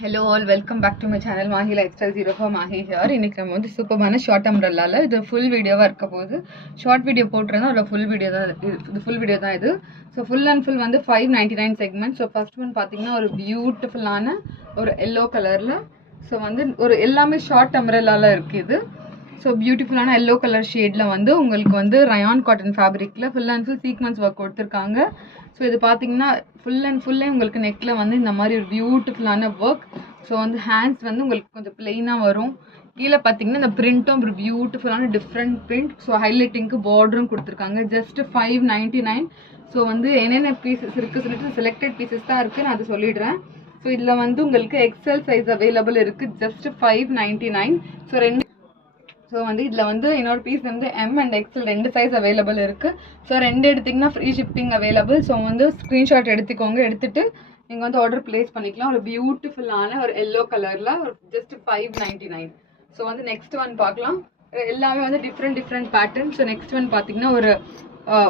Hello all, welcome back to my channel Mahi Lifestyle 04 Mahi here. இன்னைக்கு நம்ம வந்து சூப்பரான ஷார்ட் அம்ப்ரெல்லால இது ஃபுல் வீடியோவா இருக்க போகுது. ஷார்ட் வீடியோ போட்டுருந்தா ஒரு ஃபுல் வீடியோ தான் இது ஃபுல் வீடியோ தான் இது. ஸோ ஃபுல் அண்ட் ஃபுல் வந்து 599 செக்மெண்ட். ஸோ ஃபர்ஸ்ட் ஒன் பார்த்தீங்கன்னா ஒரு பியூட்டிஃபுல்லான ஒரு எல்லோ கலர்ல. ஸோ வந்து ஒரு எல்லாமே ஷார்ட் அம்ப்ரெல்லால இருக்கு இது. ஸோ பியூட்டிஃபுல்லான எல்லோ கலர் ஷேடில் வந்து உங்களுக்கு வந்து ரயான் காட்டன் ஃபேப்ரிக்கில் full and full sequence work கொடுத்துருக்காங்க. ஸோ இது பார்த்தீங்கன்னா ஃபுல் அண்ட் ஃபுல்லே உங்களுக்கு நெக்கில் வந்து இந்த மாதிரி ஒரு பியூட்டிஃபுல்லான ஒர்க். ஸோ வந்து ஹேண்ட்ஸ் வந்து உங்களுக்கு கொஞ்சம் பிளெயினாக வரும். கீழே பார்த்தீங்கன்னா இந்த பிரிண்ட்டும் ஒரு பியூட்டிஃபுல்லான டிஃப்ரெண்ட் பிரிண்ட். ஸோ ஹைலைட்டிங்க்கு பார்டரும் கொடுத்துருக்காங்க. ஜஸ்ட் 599. ஸோ வந்து என்னென்ன பீசஸ் இருக்குது சொல்லிட்டு செலக்டட் பீசஸ் தான் இருக்குது, நான் அது சொல்லிடுறேன். ஸோ இதில் வந்து உங்களுக்கு எக்ஸல் சைஸ் அவைலபிள் இருக்குது. ஜஸ்ட் 599. ஸோ வந்து இதில் வந்து இன்னொரு பீஸ் வந்து எம் அண்ட் எக்ஸல் ரெண்டு சைஸ் அவைலபிள் இருக்குது. ஸோ ரெண்டு எடுத்திங்கன்னா ஃப்ரீ ஷிப்பிங் அவைலபிள். ஸோ வந்து ஸ்க்ரீன்ஷாட் எடுத்துக்கோங்க, எடுத்துகிட்டு நீங்கள் வந்து ஆர்டர் ப்ளேஸ் பண்ணிக்கலாம். ஒரு பியூட்டிஃபுல்லான ஒரு எல்லோ கலரில் ஒரு ஜஸ்ட் 599. ஸோ வந்து நெக்ஸ்ட் ஒன் பார்க்கலாம். எல்லாமே வந்து different pattern. So next one பார்த்தீங்கன்னா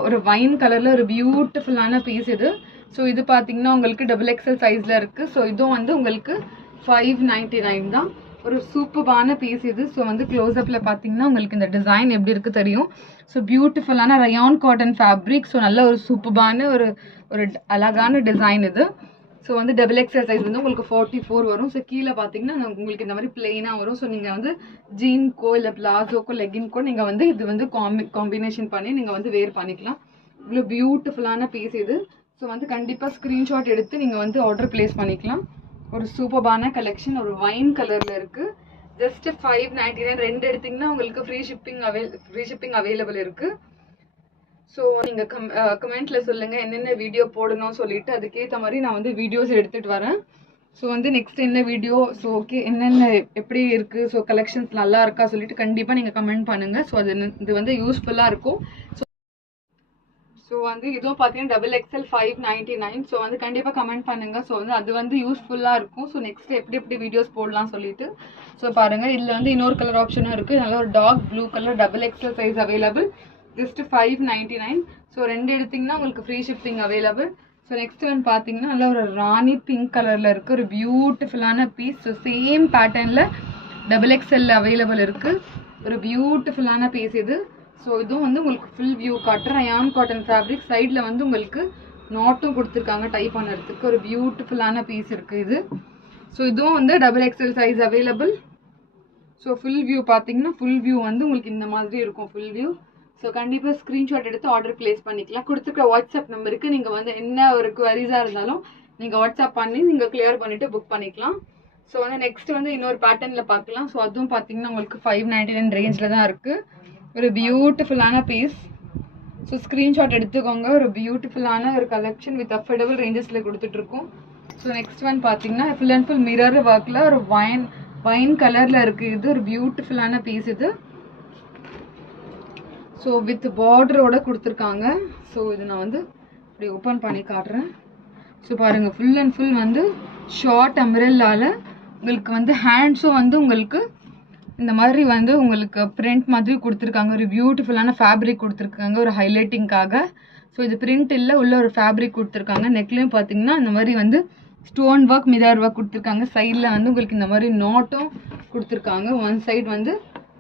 ஒரு வைன் கலரில் ஒரு பியூட்டிஃபுல்லான பீஸ் இது. ஸோ இது பார்த்தீங்கன்னா உங்களுக்கு டபுள் எக்ஸல் சைஸில் இருக்குது. ஸோ இதுவும் வந்து உங்களுக்கு 599 தான். ஒரு சூப்பரான பீஸ் இது. ஸோ வந்து க்ளோஸ்அப்பில் பார்த்தீங்கன்னா உங்களுக்கு இந்த டிசைன் எப்படி இருக்குது தெரியும். ஸோ பியூட்டிஃபுல்லான ரயான் காட்டன் ஃபேப்ரிக். ஸோ நல்ல ஒரு சூப்பரான ஒரு அழகான டிசைன் இது. ஸோ வந்து டபுள் எக்ஸல் சைஸ் வந்து உங்களுக்கு 44 வரும். ஸோ கீழே பார்த்தீங்கன்னா உங்களுக்கு இந்த மாதிரி பிளெயினாக வரும். ஸோ நீங்கள் வந்து ஜீன்க்கோ இல்லை பிளாசோக்கோ லெகின்க்கோ நீங்கள் வந்து இது வந்து காம்பினேஷன் பண்ணி நீங்கள் வந்து வேர் பண்ணிக்கலாம். இவ்வளோ பியூட்டிஃபுல்லான பீஸ் இது. ஸோ வந்து கண்டிப்பாக ஸ்க்ரீன்ஷாட் எடுத்து நீங்கள் வந்து ஆர்டர் ப்ளேஸ் பண்ணிக்கலாம். ஒரு சூப்பரான கலெக்ஷன், ஒரு வைன் கலர்ல இருக்கு. ஜஸ்ட் 599. ரெண்டு எடுத்தீங்கன்னா உங்களுக்கு ஃப்ரீ ஷிப்பிங் அவைலபிள் இருக்கு. ஸோ நீங்க கமெண்ட்ல சொல்லுங்க என்னென்ன வீடியோ போடணும் சொல்லிட்டு அதுக்கேற்ற மாதிரி நான் வந்து வீடியோஸ் எடுத்துட்டு வரேன். ஸோ வந்து நெக்ஸ்ட் என்ன வீடியோ, ஸோ ஓகே என்னென்ன எப்படி இருக்கு, ஸோ கலெக்ஷன்ஸ் நல்லா இருக்கா சொல்லிட்டு கண்டிப்பா நீங்க கமெண்ட் பண்ணுங்க. ஸோ இது வந்து யூஸ்ஃபுல்லா இருக்கும். ஸோ வந்து இதுவும் பார்த்தீங்கன்னா டபுள் எக்ஸல் 599. ஸோ வந்து கண்டிப்பாக கமெண்ட் பண்ணுங்கள். ஸோ வந்து அது வந்து யூஸ்ஃபுல்லாக இருக்கும். ஸோ நெக்ஸ்ட் எப்படி வீடியோஸ் போடலாம் சொல்லிட்டு. ஸோ பாருங்கள், இதில் வந்து இன்னொரு கலர் ஆப்ஷனும் இருக்குது. நல்ல ஒரு dark blue colour double XL size available. Just 599. So ரெண்டு எடுத்திங்கன்னா உங்களுக்கு free shipping available. So next வந்து பார்த்தீங்கன்னா நல்ல ஒரு ராணி பிங்க் கலரில் இருக்குது. ஒரு பியூட்டிஃபுல்லான பீஸ். ஸோ சேம் பேட்டர்னில் டபுள் எக்ஸல் அவைலபிள் இருக்குது. ஒரு பியூட்டிஃபுல்லான பீஸ் இது. ஸோ இதுவும் வந்து உங்களுக்கு ஃபுல் வியூ காட்டுறேன். Rayon cotton fabric. சைடில் வந்து உங்களுக்கு நாட்டும் கொடுத்துருக்காங்க டைப் பண்ணுறதுக்கு. ஒரு பியூட்டிஃபுல்லான பீஸ் இருக்குது இது. ஸோ இதுவும் வந்து double XL size available. So full view பார்த்தீங்கன்னா ஃபுல் வியூ வந்து உங்களுக்கு இந்த மாதிரி இருக்கும் ஃபுல் வியூ. ஸோ கண்டிப்பாக ஸ்க்ரீன்ஷாட் எடுத்து ஆர்டர் ப்ளேஸ் பண்ணிக்கலாம். கொடுத்துருக்க வாட்ஸ்அப் நம்பருக்கு நீங்கள் வந்து என்ன ஒரு குவரிஸாக இருந்தாலும் நீங்கள் வாட்ஸ்அப் பண்ணி நீங்கள் கிளியர் பண்ணிவிட்டு புக் பண்ணிக்கலாம். ஸோ வந்து நெக்ஸ்ட் வந்து இன்னொரு பேட்டர்னில் பார்க்கலாம். ஸோ அதுவும் பார்த்தீங்கன்னா உங்களுக்கு 599 ரேஞ்சில் தான் இருக்குது. ஒரு பியூட்டிஃபுல்லான பீஸ். ஸோ ஸ்க்ரீன்ஷாட் எடுத்துக்கோங்க. ஒரு பியூட்டிஃபுல்லான ஒரு கலெக்ஷன் வித் அஃபோர்டபுள் ரேஞ்சஸில் கொடுத்துட்ருக்கோம். ஸோ நெக்ஸ்ட் ஒன் பார்த்தீங்கன்னா ஃபுல் அண்ட் ஃபுல் மிரர் ஒர்க்கில் ஒரு வைன் கலரில் இருக்குது. இது ஒரு பியூட்டிஃபுல்லான பீஸ் இது. ஸோ வித் பார்டரோட கொடுத்துருக்காங்க. ஸோ இது நான் வந்து இப்படி ஓப்பன் பண்ணி காட்டுறேன். ஸோ பாருங்கள், ஃபுல் அண்ட் ஃபுல் வந்து ஷார்ட் அம்ப்ரெல்லால உங்களுக்கு வந்து ஹேண்ட்ஸும் வந்து உங்களுக்கு இந்த மாதிரி வந்து உங்களுக்கு பிரிண்ட் மாதிரி கொடுத்துருக்காங்க. ஒரு பியூட்டிஃபுல்லான ஃபேப்ரிக் கொடுத்துருக்காங்க ஒரு ஹைலைட்டிங்காக. ஸோ இது பிரிண்ட் இல்லை, உள்ள ஒரு ஃபேப்ரிக் கொடுத்துருக்காங்க. நெக்லையும் பார்த்தீங்கன்னா இந்த மாதிரி வந்து ஸ்டோன் ஒர்க் மிரர் ஒர்க் கொடுத்துருக்காங்க. சைடில் வந்து உங்களுக்கு இந்த மாதிரி நாட்டும் கொடுத்துருக்காங்க. ஒன் சைடு வந்து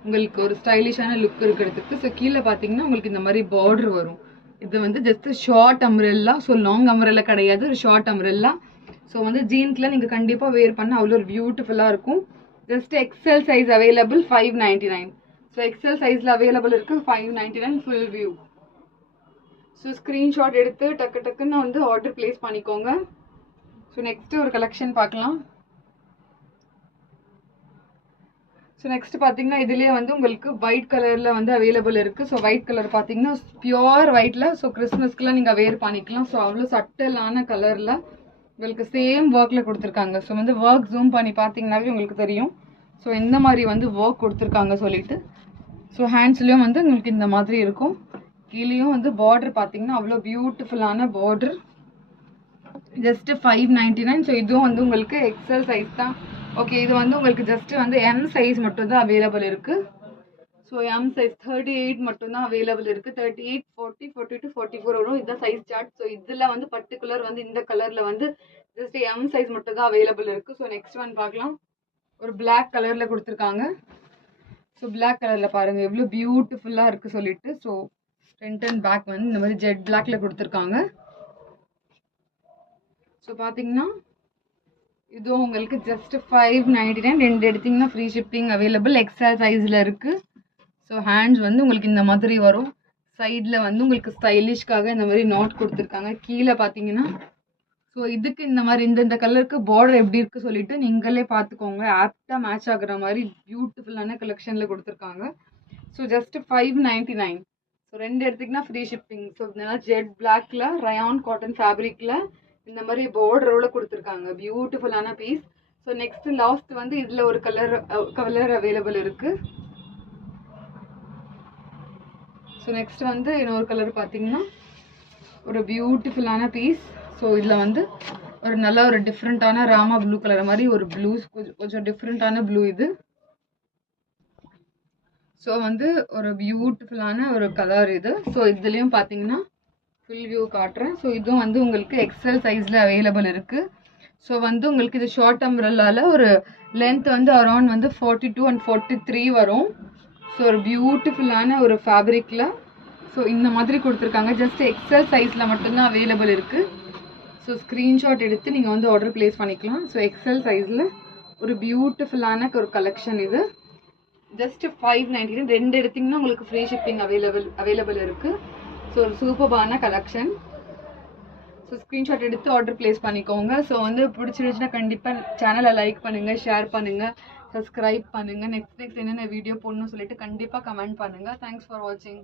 உங்களுக்கு ஒரு ஸ்டைலிஷான லுக் இருக்கிறதுக்கு. ஸோ கீழே பார்த்தீங்கன்னா உங்களுக்கு இந்த மாதிரி பார்டர் வரும். இது வந்து just short umbrella. So long umbrella கிடையாது, ஒரு ஷார்ட் அம்ப்ரெல்லா. ஸோ வந்து ஜீன்ஸ்லாம் நீங்கள் கண்டிப்பாக வேர் பண்ண அவ்வளோ ஒரு பியூட்டிஃபுல்லாக இருக்கும். Just XL size available 599. So XL சைஸில் அவைலபிள் இருக்குது 599 ஃபுல் வியூ. ஸோ ஸ்க்ரீன்ஷாட் எடுத்து டக்குன்னு வந்து ஆர்டர் ப்ளேஸ் பண்ணிக்கோங்க. ஸோ நெக்ஸ்ட்டு ஒரு கலெக்ஷன் பார்க்கலாம். ஸோ நெக்ஸ்ட் பார்த்தீங்கன்னா இதுலேயே வந்து உங்களுக்கு ஒயிட் கலரில் வந்து அவைலபிள் இருக்குது. ஸோ ஒயிட் கலர் பார்த்தீங்கன்னா பியோர் ஒயிட்டில். ஸோ கிறிஸ்மஸ்க்குலாம் நீங்கள் வேர் பண்ணிக்கலாம். ஸோ அவ்வளோ சட்டலான கலரில் உங்களுக்கு சேம் ஒர்க்கில் கொடுத்துருக்காங்க. ஸோ வந்து ஒர்க் ஜூம் பண்ணி பார்த்தீங்கன்னாவே உங்களுக்கு தெரியும். ஸோ எந்த மாதிரி வந்து ஒர்க் கொடுத்துருக்காங்க சொல்லிட்டு. ஸோ ஹேண்ட்ஸ்லேயும் வந்து உங்களுக்கு இந்த மாதிரி இருக்கும். கீழேயும் வந்து பார்டர் பார்த்தீங்கன்னா அவ்வளோ பியூட்டிஃபுல்லான பார்டர். ஜஸ்ட் 599. ஸோ இதுவும் வந்து உங்களுக்கு எக்ஸல் சைஸ் தான். ஓகே, இது வந்து உங்களுக்கு ஜஸ்ட் வந்து எம் சைஸ் மட்டும் தான் அவைலபிள் இருக்குது. ஸோ எம் சைஸ் 38 மட்டும்தான் அவைலபிள் இருக்குது. 38, 40, 42, 44 வரும். இதுதான் சைஸ் சார்ட். ஸோ இதில் வந்து பர்டிகுலர் வந்து இந்த கலரில் வந்து ஜஸ்ட் எம் சைஸ் மட்டும் தான் அவைலபிள் இருக்குது. ஸோ நெக்ஸ்ட் ஒன் பார்க்கலாம். ஒரு பிளாக் கலரில் கொடுத்துருக்காங்க. ஸோ பிளாக் கலரில் பாருங்கள் எவ்வளோ பியூட்டிஃபுல்லாக இருக்குது சொல்லிட்டு. ஸோ ஃப்ரண்ட் அண்ட் பேக் வந்து இந்த மாதிரி ஜெட் பிளாக்ல கொடுத்துருக்காங்க. ஸோ பார்த்தீங்கன்னா இதுவும் உங்களுக்கு ஜஸ்ட் 599. 2 எடுத்திங்கன்னா ஃப்ரீ ஷிப்பிங் அவைலபிள். எக்ஸ்ட்ரா சைஸில் இருக்குது. ஸோ ஹேண்ட்ஸ் வந்து உங்களுக்கு இந்த மாதிரி வரும். சைடில் வந்து உங்களுக்கு ஸ்டைலிஷ்காக இந்த மாதிரி நாட் கொடுத்துருக்காங்க. கீழே பார்த்தீங்கன்னா ஸோ இதுக்கு இந்த மாதிரி இந்த கலருக்கு பார்டர் எப்படி இருக்குது சொல்லிட்டு நீங்களே பார்த்துக்கோங்க. ஆப்டாக மேட்ச் ஆகுற மாதிரி பியூட்டிஃபுல்லான கலெக்ஷனில் கொடுத்துருக்காங்க. So just 599. ஸோ 2 எடுத்திங்கன்னா ஃப்ரீ ஷிப்பிங். ஸோ இதெல்லாம் ஜெட் பிளாக்ல ரயான் காட்டன் ஃபேப்ரிக்கில் இந்த மாதிரி பார்டரோட கொடுத்துருக்காங்க. பியூட்டிஃபுல்லான பீஸ். ஸோ நெக்ஸ்ட் லாஸ்ட் வந்து இதில் ஒரு கலர் அவைலபிள் இருக்குது. ஸோ நெக்ஸ்ட் வந்து இன்னொரு கலர் பார்த்தீங்கன்னா ஒரு பியூட்டிஃபுல்லான பீஸ். ஸோ இதில் வந்து ஒரு நல்ல ஒரு டிஃப்ரெண்ட்டான ராமா ப்ளூ கலர் மாதிரி ஒரு ப்ளூ, கொஞ்சம் டிஃப்ரெண்ட்டான ப்ளூ இது. ஸோ வந்து ஒரு பியூட்டிஃபுல்லான ஒரு கலர் இது. ஸோ இதுலேயும் பார்த்தீங்கன்னா ஃபுல் வியூ காட்டுறேன். ஸோ இதுவும் வந்து உங்களுக்கு எக்ஸல் சைஸில் அவைலபிள் இருக்குது. ஸோ வந்து உங்களுக்கு இது ஷார்ட் அம்ப்ரெல்லால ஒரு லென்த் வந்து அரௌண்ட் வந்து 42 and 43 வரும். ஸோ ஒரு பியூட்டிஃபுல்லான ஒரு ஃபேப்ரிக்கில் ஸோ இந்த மாதிரி கொடுத்துருக்காங்க. ஜஸ்ட் எக்ஸல் சைஸில் மட்டும்தான் அவைலபிள் இருக்குது. ஸோ ஸ்க்ரீன்ஷாட் எடுத்து நீங்கள் வந்து ஆர்டர் ப்ளேஸ் பண்ணிக்கலாம். ஸோ எக்ஸல் சைஸில் ஒரு பியூட்டிஃபுல்லான ஒரு கலெக்ஷன் இது. ஜஸ்ட் 599. 2 எடுத்திங்கன்னா உங்களுக்கு ஃப்ரீ ஷிப்பிங் அவைலபிள் இருக்குது. ஸோ ஒரு சூப்பர்பான கலெக்ஷன். ஸோ ஸ்க்ரீன்ஷாட் எடுத்து ஆர்டர் ப்ளேஸ் பண்ணிக்கோங்க. ஸோ வந்து பிடிச்சிருந்துச்சுன்னா கண்டிப்பாக சேனலை லைக் பண்ணுங்கள், ஷேர் பண்ணுங்கள், சப்ஸ்கிரைப் பண்ணுங்கள். நெக்ஸ்ட் என்னென்ன வீடியோ போடணும்னு சொல்லிட்டு கண்டிப்பாக கமெண்ட் பண்ணுங்கள். தேங்க்ஸ் ஃபார் வாட்சிங்.